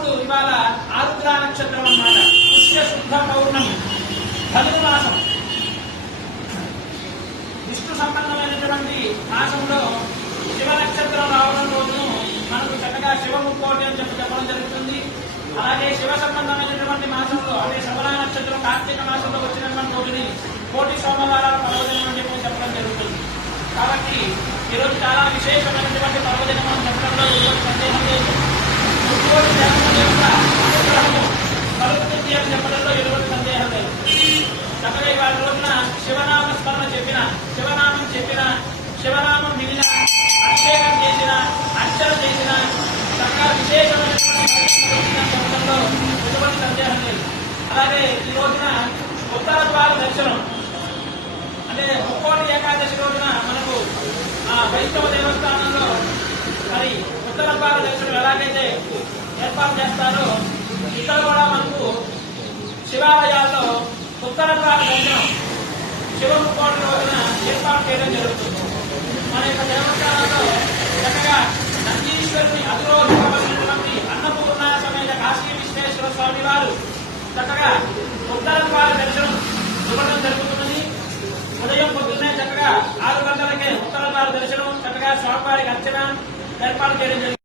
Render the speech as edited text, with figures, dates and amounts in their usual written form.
ఇప్పుడు ఇవాళ ఆరుద్ర నక్షత్రం అన్నమాట. పుష్య శుద్ధ పౌర్ణమి ధనుర్మాసం విష్ణు సంబంధమైనటువంటి మాసంలో శివ నక్షత్రం రావడం రోజును మనకు చక్కగా శివముక్కోటి అని చెప్పడం జరుగుతుంది. అలాగే శివ సంబంధమైనటువంటి మాసంలో అదే శ్రవణ నక్షత్రం కార్తీక మాసంలో వచ్చినటువంటి రోజుని కోటి సోమవారాల పర్వదినం అని చెప్పడం జరుగుతుంది. కాబట్టి ఈరోజు చాలా విశేషమైనటువంటి పర్వదినం అని చెప్పడంలో ఎటువంటి సందేహం లేదు. ముక్కోటి దేవతల యొక్క అనుగ్రహము కలుగుతుంది అని చెప్పడంలో ఎటువంటి సందేహం లేదు. చక్కగా ఇవాళ రోజున శివనామ స్మరణ చెప్పిన, శివనామం చెప్పిన, శివనామం మిగిలిన, అభిషేకం చేసిన, అర్చన చేసిన చక్కగా విశేషమైనటువంటి చెప్పడంలో ఎటువంటి సందేహం లేదు. అలాగే ఈ రోజున ఉత్తర ద్వార దర్శనం అంటే ముక్కోటి ఏకాదశి రోజున మనకు వైష్ణవ దేవస్థానంలో మరి ఉత్తర ద్వార దర్శనం ఎలాగైతే ఏర్పాటు చేస్తారో ఇక్కడ కూడా మనకు శివాలయాల్లో ఉత్తర ద్వార దర్శనం శివ ముక్కోటి రోజున ఏర్పాటు చేయడం జరుగుతుంది. మన యొక్క దేవస్థానంలో చక్కగా నందీశ్వరుని అధిరోహించబడినటువంటి అన్నపూర్ణ సమేత కాశీ విశ్వేశ్వర స్వామి వారు చక్కగా ఉత్తర ద్వార దర్శనం ఇవ్వడం జరుగుతున్నది. ఉదయం పొద్దున్నే చక్కగా 6 గంటలకే ఉత్తర ద్వార దర్శనం చక్కగా స్వామివారికి అర్చన ఏర్పాటు చేయడం జరిగింది.